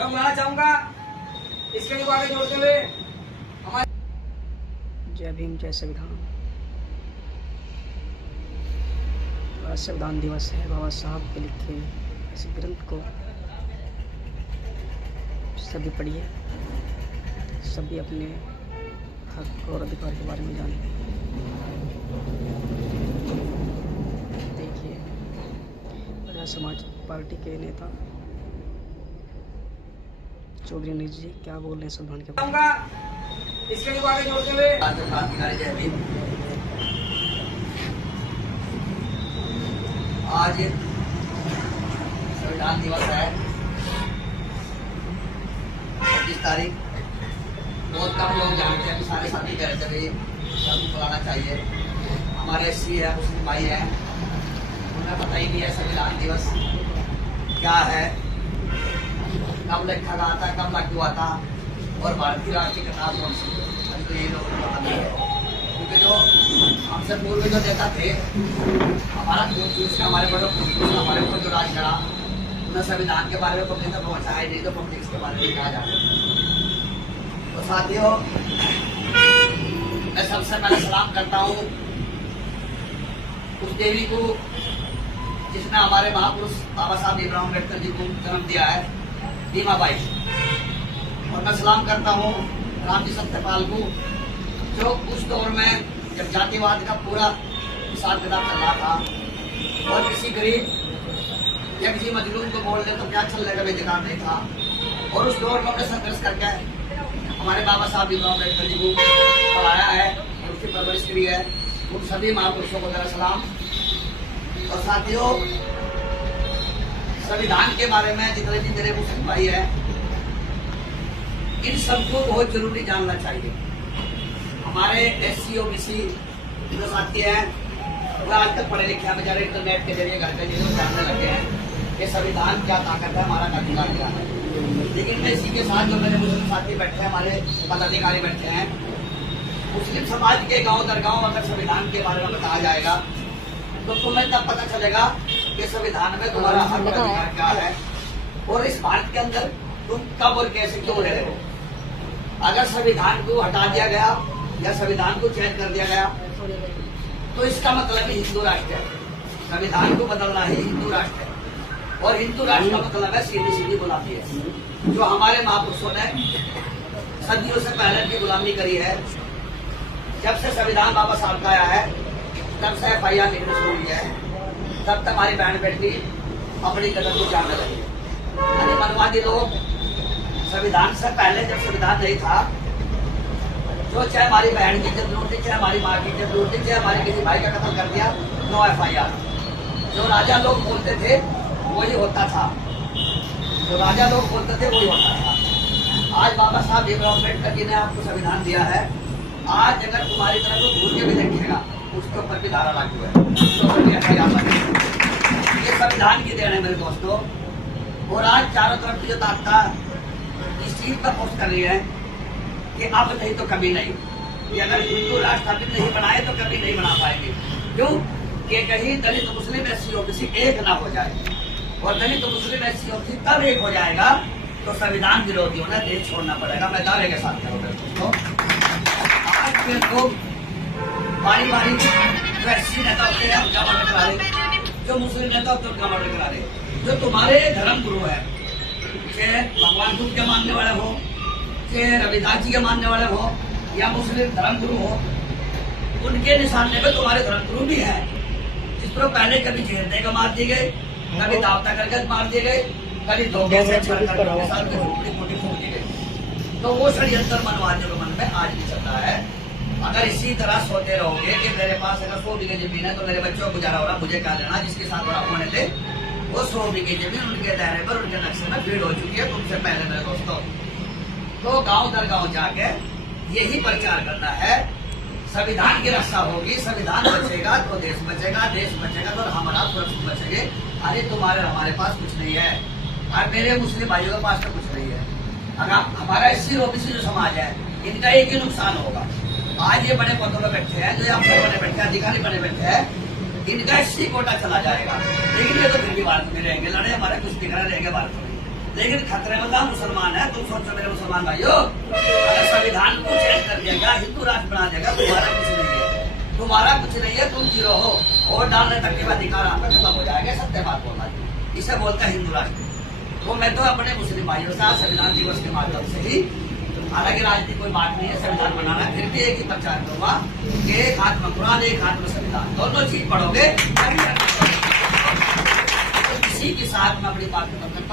मैं बुलाना चाहूंगा इसके लिए आगे जोड़ते हुए हमारे जय भीम जय संविधान। आज संविधान दिवस है। बाबा साहब के लिखे इस ग्रंथ को सभी पढ़िए, सभी अपने हक और अधिकार के बारे में जानें। देखिए, प्रजा समाज पार्टी के नेता चौधरी अनिल जी क्या बोल रहे हैं संविधान के बारे में। इसके लिए आगे जोड़ते हुए जय भीम। आज संविधान दिवस है 25 तारीख। बहुत कम लोग जानते हैं कि सारे साथी कहते हैं सबको बुलाना चाहिए। हमारे एससी है, मुस्लिम भाई है, उन्हें पता ही नहीं है संविधान दिवस क्या है, कब लिखा गया था, कब लागू हुआ था और भारतीय राष्ट्रीय किताब कौन सी है। तो ये लोगों को पता नहीं है, क्योंकि जो हमसे पूर्व जो नेता थे, हमारा हमारे बड़ों हमारे ऊपर जो राज चढ़ा, उन्हें संविधान के बारे में पब्लिक तक पहुँचाया नहीं, तो पब्लिक के बारे में कहा जाए। तो साथियों, मैं सबसे पहले सलाम करता हूँ उस देवी को जिसने हमारे महापुरुष बाबा साहब भीमराव अम्बेडकर जी को जन्म दिया है, भीमा बाई। और मैं सलाम करता हूँ रामजी सत्यपाल को, जो उस दौर में जब जातिवाद का पूरा हिसाब किताब चल रहा था और किसी गरीब या किसी मजलूम को बोल दे तो क्या चलने का भी अधिकार नहीं था, और उस दौर में अपने संघर्ष करके हमारे बाबा साहब भीमराव अम्बेडकर जी को पढ़ाया है, उसकी परवरिश करी है। उन सभी महापुरुषों को मेरा सलाम। और साथियों, संविधान के बारे में जितने भी मेरे मुस्लिम भाई हैं, इन सबको बहुत जरूरी जानना चाहिए। हमारे एससी ओबीसी जो साथी हैं, वो आजकल पढ़े लिखे हैं, बेचारे इंटरनेट के जरिए घर के जरिए जानने लगे हैं कि संविधान क्या ताकत है, हमारा अधिकार क्या है। लेकिन इसी के साथ जो मेरे मुस्लिम साथी बैठे हैं, हमारे पदाधिकारी बैठे हैं, मुस्लिम समाज के गांव दर गांव अगर संविधान के बारे में बताया जाएगा तो तुम्हें तब पता चलेगा कि संविधान में तुम्हारा हक और अधिकार क्या है और इस भारत के अंदर तुम कब और कैसे क्यों रह रहे हो। अगर संविधान को हटा दिया गया या संविधान को चेंज कर दिया गया तो इसका मतलब ही हिंदू राष्ट्र है। संविधान को बदलना ही हिंदू राष्ट्र है, और हिंदू राष्ट्र का मतलब है सीधी सीधी गुलामी है, जो हमारे महापुरुषों ने सदियों से पहले की गुलामी करी है। जब से संविधान बाबा साहब का आया है, तब से FIR लिखने शुरू किया है, तब तक हमारी बहन बेटी अपनी कदर को जानने लगी। यानी मनवादी लोग संविधान से पहले, जब संविधान नहीं था, जो चाहे हमारी बहन की जरूरत थी, चाहे हमारी माँ की जरूरत थी, चाहे हमारे किसी भाई का कत्ल कर दिया, नो FIR। जो राजा लोग बोलते थे वही होता था, जो राजा लोग बोलते थे वही होता था। आज बाबा साहब भीमराव अम्बेडकर जी ने आपको संविधान दिया है। आज अगर तुम्हारी तरफ को घूर के भी देखेगा, उसके ऊपर भी धारा लागू है, उसके ऊपर भी FIR लगेगी। ये संविधान की देन है मेरे दोस्तों। और आज चारों तरफ की जो ताकत इस चीज पर पोस्ट कर रही है कि अब नहीं तो कभी नहीं, कि अगर हिंदू राष्ट्र अभी नहीं बनाए तो कभी नहीं बना पाएंगे। क्यों? कि कहीं दलित मुस्लिम SC OBC एक ना हो जाए, और दलित मुस्लिम SC OBC तब एक हो जाएगा तो संविधान विरोधियों ने देश छोड़ना पड़ेगा। मैं दावे के साथ करूँगा दोस्तों। आज के लोग बारी बारी जो SC नेता होते हैं उनका मर्डर करा रहे, जो मुस्लिम नेता होते हैं उनका मर्डर करा रहे। जो तुम्हारे धर्म गुरु है, चाहे भगवान बुद्ध के मानने वाले हो, चाहे रविदास जी के मानने वाले हो, या मुस्लिम धर्म गुरु हो, उनके निशाने पे तुम्हारे धर्म गुरु भी है। जिस पर पहले कभी जेल देकर मार दिए गए, कभी दावता करके मार दिए गए, कभी धोखे से झोपड़ी फूक दी गई। तो वो षड्यंत्र मनवादियों के मन में आज भी चलता है। अगर इसी तरह सोते रहोगे कि मेरे पास अगर 100 बीघे जमीन है तो मेरे बच्चों को गुजारा हो रहा, मुझे क्या लेना, जिसके साथ बड़ा होने थे वो 100 बीघे जमीन उनके दायरे पर, उनके नक्शे में भीड़ हो चुकी है तुमसे पहले मेरे दोस्तों। तो गांव दर गांव जाके यही प्रचार करना है, संविधान की रक्षा होगी, संविधान बचेगा तो देश बचेगा, देश बचेगा तो हमारा सुरक्षित बचेंगे। अरे तुम्हारे हमारे पास कुछ नहीं है, और मेरे मुस्लिम भाइयों के पास तो कुछ नहीं है। अगर हमारा SC OBC जो समाज है, इनका एक ही नुकसान होगा। आज ये बड़े पदों में बैठे हैं, जो यहाँ बने बैठे हैं, अधिकारी बने बैठे हैं, इनका SC कोटा चला जाएगा, लेकिन ये तो फिर भी भारत में रहेंगे, लड़े हमारे कुछ दिखा रहेंगे भारत में। लेकिन खतरे में था मुसलमान है। तुम सोचो मेरे मुसलमान भाइयों, अगर संविधान को चेंज कर देगा, हिंदू राष्ट्र बना देगा, तुम्हारा कुछ नहीं है, तुम्हारा कुछ नहीं है, तुम जीरो हो। वोट डालने तक के अधिकार आपका खत्म हो जाएगा। सत्य बात बोलना चाहिए, इसे बोलता है हिंदू राष्ट्र। तो मैं तो अपने मुस्लिम भाइयों का संविधान दिवस के माध्यम से ही, हालांकि राजनीति कोई बात नहीं है, संविधान बनाना, फिर भी एक ही प्रचार करूंगा कि एक हाथ में कुरान, एक हाथ में संविधान, दोनों चीज पढ़ोगे। तो किसी के साथ में अपनी बात खत्म करता हूं।